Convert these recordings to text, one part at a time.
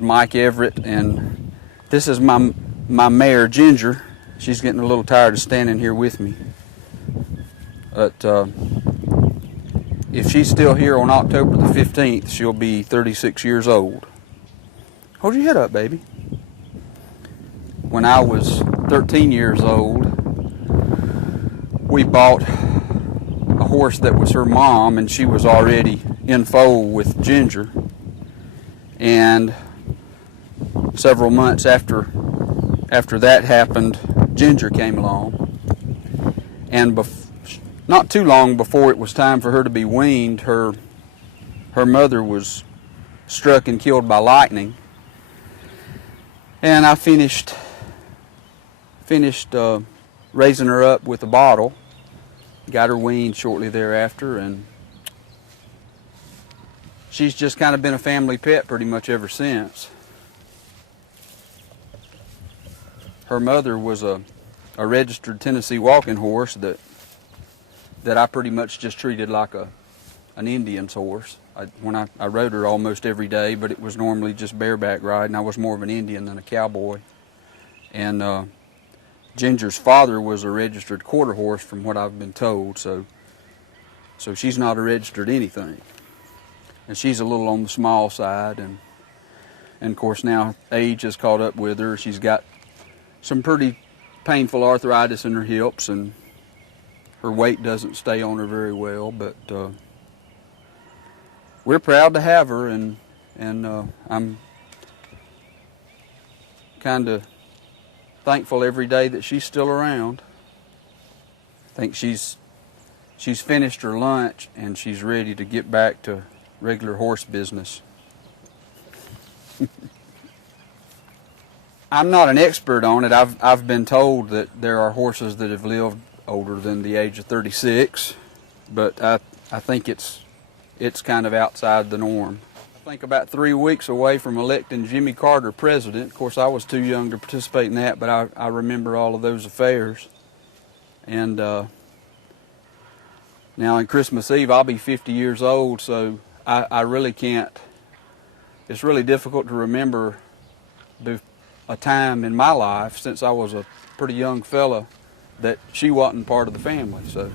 Mike Everett, and this is my mare Ginger. She's getting a little tired of standing here with me. But if she's still here on October the 15th, she'll be 36 years old. Hold your head up, baby. When I was 13 years old, we bought a horse that was her mom, and she was already in foal with Ginger. And several months after that happened, Ginger came along. And not too long before it was time for her to be weaned, her mother was struck and killed by lightning. And I finished raising her up with a bottle, got her weaned shortly thereafter, and she's just kind of been a family pet pretty much ever since. Her mother was a registered Tennessee walking horse that I pretty much just treated like an Indian's horse. I rode her almost every day, but it was normally just bareback riding. I was more of an Indian than a cowboy. And Ginger's father was a registered quarter horse, from what I've been told, so she's not a registered anything. And she's a little on the small side, and of course now age has caught up with her. She's got some pretty painful arthritis in her hips, and her weight doesn't stay on her very well, but we're proud to have her, and I'm kind of thankful every day that she's still around. I think she's finished her lunch and she's ready to get back to regular horse business. I'm not an expert on it. I've been told that there are horses that have lived older than the age of 36, but I think it's kind of outside the norm. I think about 3 weeks away from electing Jimmy Carter president. Of course, I was too young to participate in that, but I remember all of those affairs. And now on Christmas Eve, I'll be 50 years old, so I really can't. It's really difficult to remember a time in my life, since I was a pretty young fella, that she wasn't part of the family. So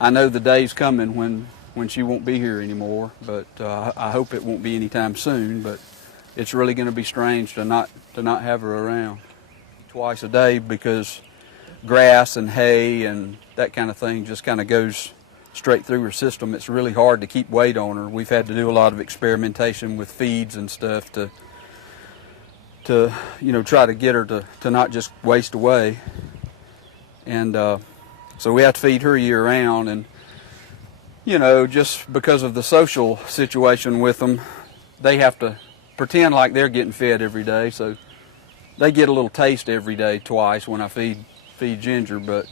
I know the day's coming when she won't be here anymore, but I hope it won't be anytime soon. But it's really going to be strange to not have her around twice a day, because grass and hay and that kind of thing just kind of goes straight through her system. It's really hard to keep weight on her. We've had to do a lot of experimentation with feeds and stuff to try to get her to not just waste away. And so we have to feed her year round, and just because of the social situation with them, they have to pretend like they're getting fed every day. So they get a little taste every day, twice, when I feed Ginger, but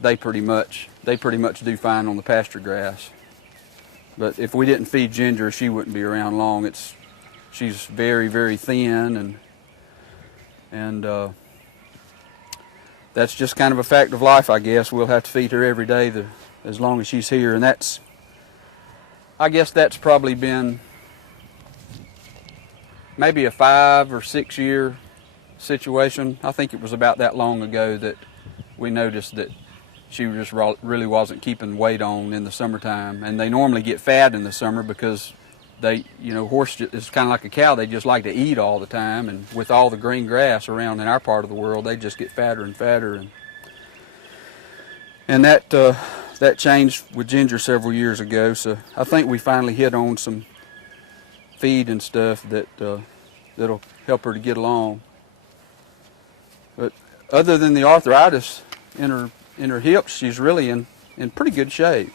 they pretty much do fine on the pasture grass. But if we didn't feed Ginger, she wouldn't be around long. She's very, very thin, and that's just kind of a fact of life, I guess. We'll have to feed her every day as long as she's here, and I guess that's probably been maybe a 5 or 6 year situation. I think it was about that long ago that we noticed that she just really wasn't keeping weight on in the summertime. And they normally get fat in the summer because horse is kind of like a cow. They just like to eat all the time, and with all the green grass around in our part of the world, they just get fatter and fatter. And that changed with Ginger several years ago, so I think we finally hit on some feed and stuff that'll help her to get along. But other than the arthritis in her hips, she's really in pretty good shape.